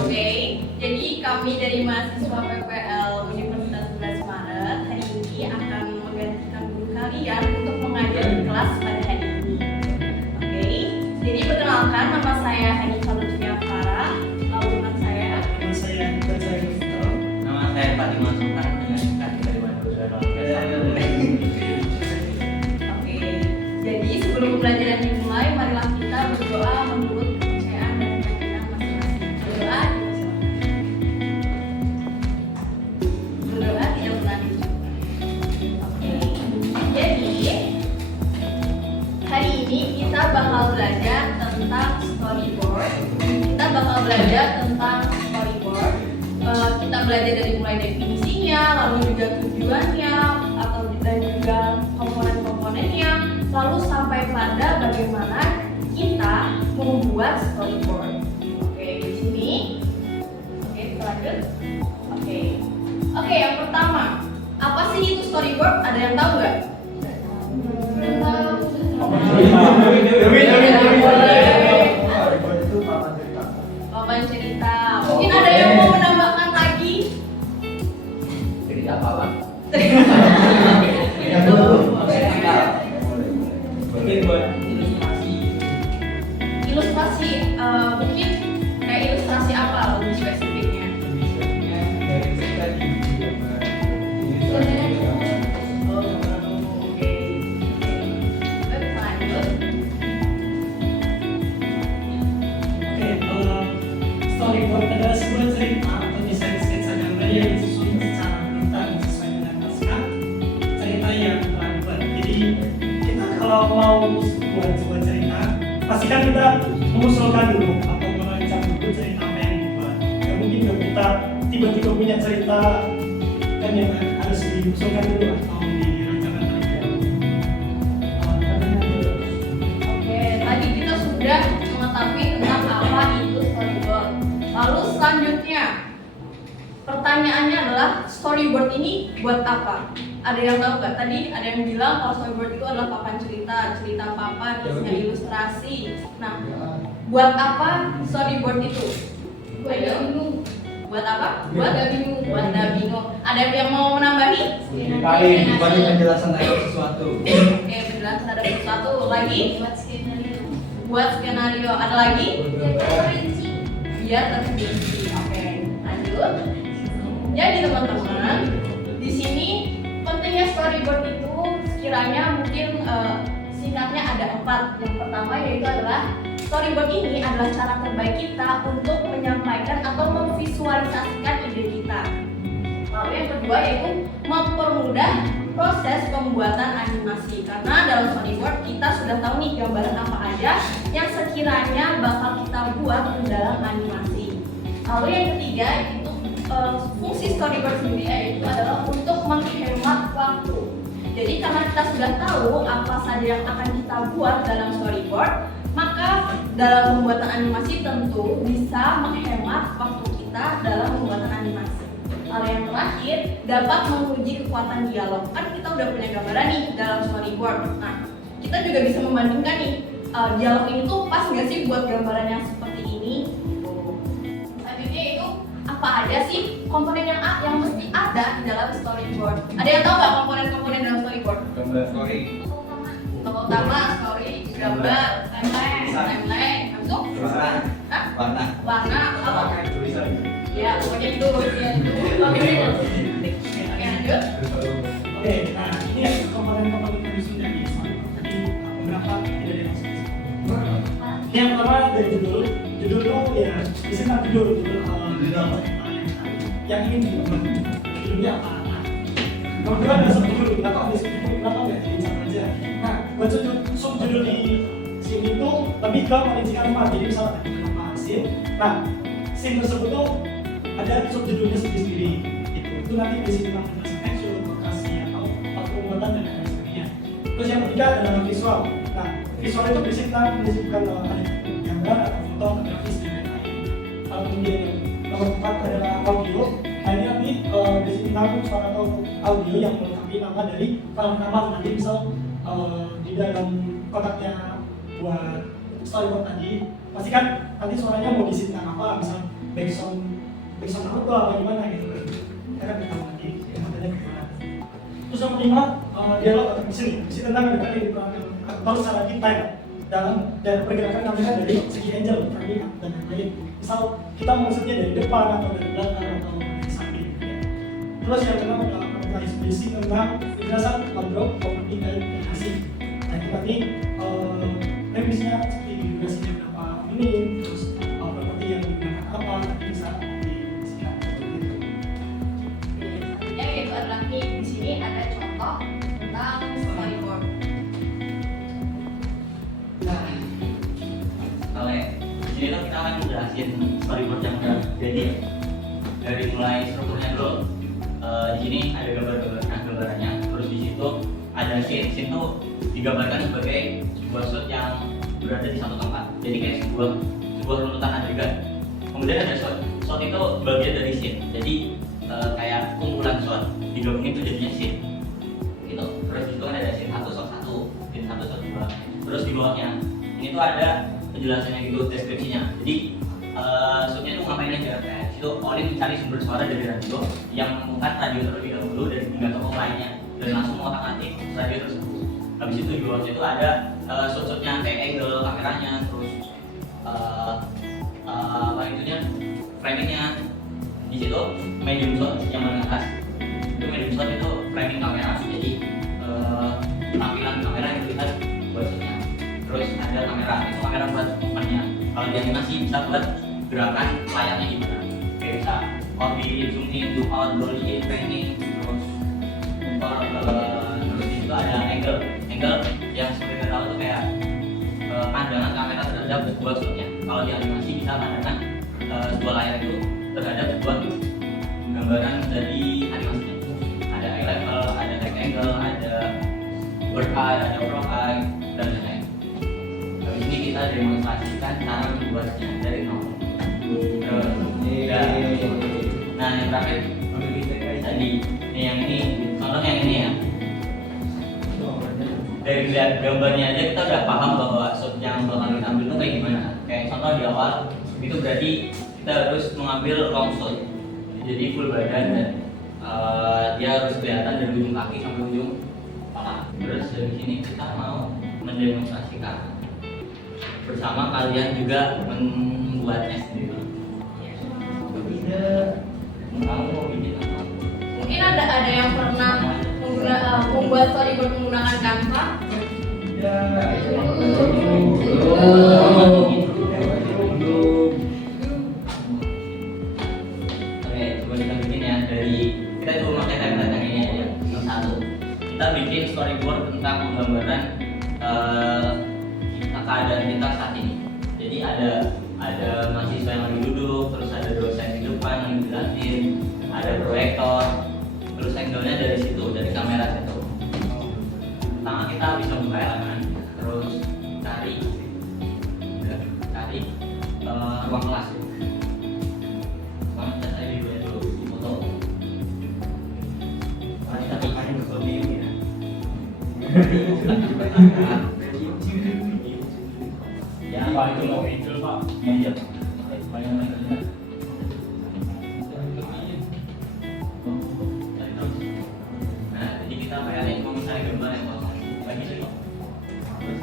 Oke, jadi kami dari mahasiswa PPL Universitas 11 Maret hari ini akan menggantikan guru kalian untuk mengajar di kelas pada hari ini. Oke, jadi perkenalkan, nama saya Hanifah Lutfia Farah, lalu teman saya. Nama saya Fitro. Nama saya Fatimah Sultan dengan kaki dari Madura. Oke, jadi sebelum pembelajaran dimulai, marilah kita berdoa menurut kepercayaan dan keyakinan masing-masing. Berdoa, berdoa tidak pernah diucapkan. Oke, jadi hari ini kita bakal belajar tentang storyboard. Kita belajar dari mulai definisinya, lalu juga tujuannya, dan juga komponen-komponennya, lalu sampai pada bagaimana kita membuat storyboard. Oke, di sini. Oke, kita lanjut. Oke, yang pertama, apa sih itu storyboard? Ada yang tahu nggak? Papan cerita. Mungkin ada yang mau menambahkan lagi? Jadi apa bang? Mungkin buat Ilustrasi, mungkin kayak ilustrasi apa lebih spesifiknya? Oh, oke. Baik, lanjut. Storyboard adalah sebuah cerita atau desain sketsa gambar yang disusun secara pintar sesuai dengan naskah cerita yang telah dibuat. Jadi kita kalau mau buat sebuah cerita, pastikan kita mengusulkan dulu atau merancang dulu cerita apa yang dibuat. Gak mungkin kita tiba-tiba punya cerita kan yang harus diusulkan dulu atau dirancangkan terlebih dahulu. Oke, tadi kita sudah mengetahui tentang apa itu storyboard. Lalu selanjutnya, pertanyaannya adalah storyboard ini buat apa? Ada yang tahu nggak? Tadi ada yang bilang kalau storyboard itu adalah papan cerita papan, isinya ilustrasi. Nah, buat apa storyboard itu? Ayo. Buat apa? Buat bingung. Ada yang mau menambahi? banyak penjelasan terhadap sesuatu. Oke, penjelasan ada sesuatu lagi. Buat skenario. Ada lagi? Biar terperinci. Oke, lanjut. Jadi teman-teman, di sini pentingnya storyboard itu sekiranya mungkin singkatnya ada 4. Yang pertama yaitu adalah storyboard ini adalah cara terbaik kita untuk menyampaikan atau memvisualisasikan ide kita. Lalu yang kedua yaitu mempermudah proses pembuatan animasi, karena dalam storyboard kita sudah tahu nih gambaran apa aja yang sekiranya bakal kita buat di dalam animasi. Lalu yang ketiga itu fungsi storyboard sendiri yaitu adalah untuk menghemat waktu. Jadi karena kita sudah tahu apa saja yang akan kita buat dalam storyboard, maka dalam pembuatan animasi tentu bisa menghemat waktu kita dalam pembuatan animasi. Lalu yang terakhir, dapat menguji kekuatan dialog. Kan kita udah punya gambaran nih dalam storyboard. Nah, kita juga bisa membandingkan nih dialog ini tuh pas nggak sih buat gambaran yang seperti ini. Selanjutnya itu apa aja sih komponen yang mesti ada di dalam storyboard? Ada yang tahu nggak komponen-komponen dalam storyboard? Gambar story. Tokoh utama, story, gambar, timeline, masuk? Warna, apa? Tulisan. Ya, pokoknya itu. Oke, lanjut. Oke, nah ini komponen-komponen yang disusun dari storyboard. Tadi beberapa tidak ada yang masuk. Yang pertama dari judul itu ya bisa judul yang ingin dibuat judulnya apa. Kemudian ada subjudul, kita tahu ada subjudul kenapa nggak jadi sama aja. Nah, buat subjudul di sini tuh lebih ke merincikan tema. Jadi misalnya nama scene, nah scene tersebut tuh ada subjudulnya sendiri. Itu nanti berisi tentang penjelasan action, lokasi atau waktu pembuatan dan lain sebagainya. Terus yang ketiga adalah visual. Nah, visual itu berisi tentang menyebutkan ada gambar atau foto atau grafis dan lain-lain. Kemudian nomor 4 adalah audio. Nah ini nanti berisi tentang suara atau audio yang melengkapi nama dari file rekaman. Nanti misal di dalam kotaknya buat storyboard tadi, pastikan nanti suaranya mau diisi tentang apa, misal backsound apa tuh apa gimana gitu kan. Kita kan kita nanti katanya gimana. Terus yang kelima, dialog atau misi tentang bagaimana yang diperankan aktor secara detail dan pergerakan kamera dari segi angle, framing dan lain-lain. Misal kita maksudnya dari depan atau dari belakang atau dari samping. Ya. Terus yang kedua adalah basic tentang penjelasan wardrobe, properti dan hasil. Nah itu nanti remisinya seperti durasinya berapa menit, terus properti yang digunakan apa, nanti bisa disiapkan seperti itu. Selanjutnya yaitu adalah nih di sini ada contoh tentang storyboard. Nah, Kalau di sini tuh kita akan jelasin storyboard yang udah jadi ya. Dari mulai strukturnya dulu. Di sini ada gambarannya, terus di situ ada scene tuh digambarkan sebagai sebuah shot yang berada di satu tempat. Jadi kayak sebuah runtutan adegan. Kemudian ada shot itu bagian dari scene. Jadi kayak kumpulan shot digabungin itu jadinya scene. Gitu. Terus di situ kan ada scene 1, shot 1, scene 1, shot 2. Terus di bawahnya ini tuh ada penjelasannya gitu, deskripsinya. Jadi shotnya itu ngapain aja kayak situ Olin mencari sumber suara dari radio yang menemukan radio terlebih dahulu dari 3 toko lainnya dan langsung mengotak-atik radio tersebut. Habis itu di bawahnya itu ada shot-shotnya kayak angle kameranya, terus apa itunya framingnya. Di situ medium shot yang paling atas itu medium shot itu framing kamera, jadi tampilan kamera yang terlihat buat shotnya. Terus ada kamera, itu kamera buat movementnya. Kalau di animasi bisa buat gerakan layarnya gimana, kayak bisa orbit, zoom in, zoom out, dolly in, training, terus terus di situ ada angle yang seperti kita tahu tuh kayak pandangan kamera terhadap sebuah shotnya. Kalau di animasi bisa pandangan sebuah layar itu terhadap sebuah gambaran dari animasinya. Ada eye level, ada right angle, ada bird eye, ada frog eye, dan lain-lain. Habis ini kita demonstrasikan cara membuatnya dari nol. Nah yang terakhir tadi yang ini, contoh yang ini ya. Dari lihat gambarnya aja kita udah paham bahwa shot yang bakal kita ambil itu kayak gimana. Kayak contoh di awal itu berarti kita harus mengambil long shot, jadi full badan dan dia harus kelihatan dari ujung kaki sampai ujung kepala. Terus dari sini kita mau mendemonstrasikan bersama kalian juga membuatnya sendiri. Kamu mau bikin apa? Mungkin ada yang pernah membuat storyboard menggunakan Canva. Oke, coba kita bikin ya dari kita coba pakai template yang ini aja. Yang satu, kita bikin storyboard tentang penggambaran keadaan kita saat ini. Jadi ada mahasiswa yang lagi duduk, terus ada dosen di depan yang dijelasin, ada proyektor, terus angle-nya dari situ, dari kamera situ. Pertama kita bisa buka elemen, terus cari ruang kelas. Kita cari dulu foto. Kita main seperti ini ya. Ya, Pak itu mau muncul Pak. Iya. Nah, jadi kita kayak mau mencari gambar yang kosong. Bagi sini. Terus.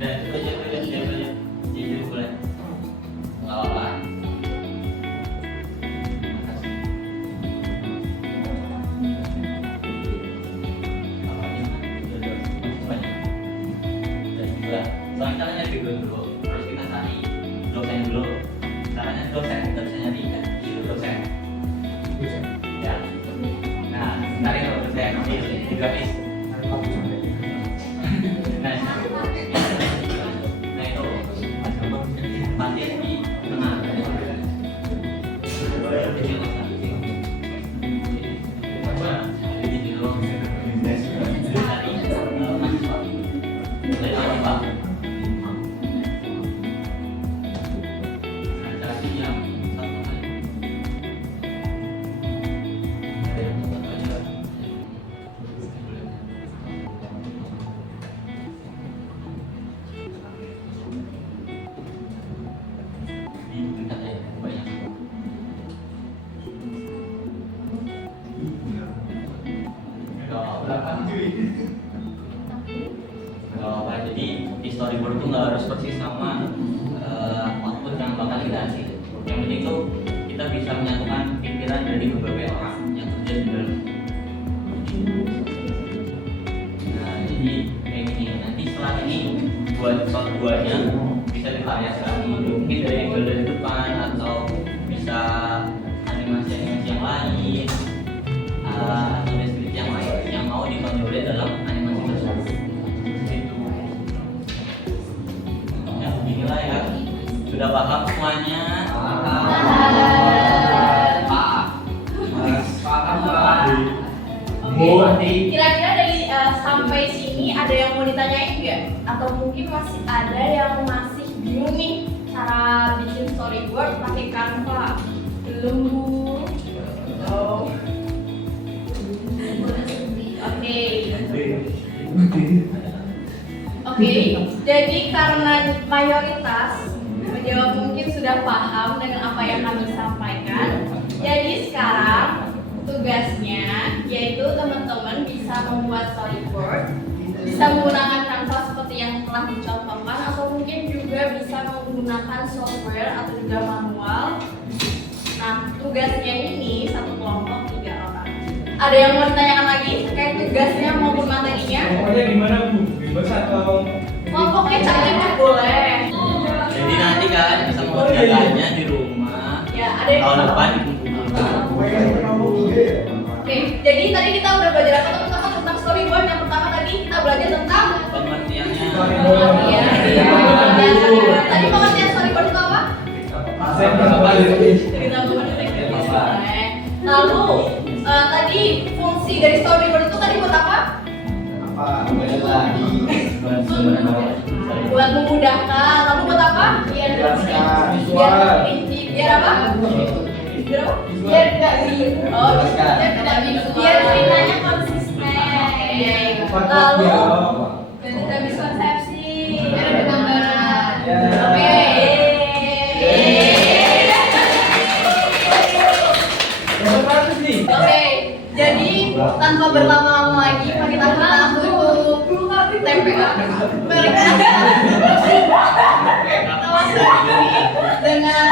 Dan itu aja. Jadi boleh. Nggak apa-apa. Soalnya kita nyari background dulu, terus kita cari dosen dulu. Caranya dosen, kita bisa nyari kan, itu dosen. Ya. Nah, cari kalau dosen, di grafis. Nah itu, pasti di tengah. Jadi di storyboard tuh nggak harus persis sama output yang bakal kita hasil. Yang penting tuh kita bisa menyatukan pikiran dari beberapa orang yang kerja di dalam. Nah, jadi kayak gini. Nanti setelah ini buat part 2-nya bisa divariasi lagi. Mungkin dari angle dari depan atau bisa animasi-animasi yang lain atau deskripsi yang lain yang mau ditonjolin dalam animasi tersebut. Itu. Ya beginilah ya. Sudah paham semuanya? Kira-kira dari sampai sini ada yang mau ditanyain nggak? Atau mungkin masih ada yang masih bingung nih cara bikin storyboard pakai Canva? Belum Bu? Oh. Oke, jadi karena mayoritas menjawab mungkin sudah paham dengan apa yang kami sampaikan. Jadi sekarang tugasnya yaitu teman-teman bisa membuat storyboard, bisa menggunakan Canva seperti yang telah dicontohkan, atau mungkin juga bisa menggunakan software atau juga manual. Nah, tugasnya ini satu kelompok 3 orang. Ada yang mau ditanyakan lagi terkait tugasnya maupun materinya? Pokoknya gimana Bu? Bebas atau? Kelompoknya caranya boleh. Jadi nanti kalian bisa mengerjakannya di rumah. Ya, ada yang tahun depan. Oke, jadi tadi kita udah belajar apa teman-teman tentang storyboard. Yang pertama tadi kita belajar tentang Pengertiannya. pengertian. Tadi pengertian storyboard itu apa? Cerita mengenai. Lalu tadi fungsi dari storyboard itu tadi buat apa? Buat memudahkan. Lalu buat apa? Biar apa? Biar nggak biar ceritanya konsisten. Lalu biar tidak miskonsepsi. Biar ada gambaran. Oke. Oke, jadi tanpa berlama-lama lagi, kita akan tutup TPA. Mereka kita masuk ini dengan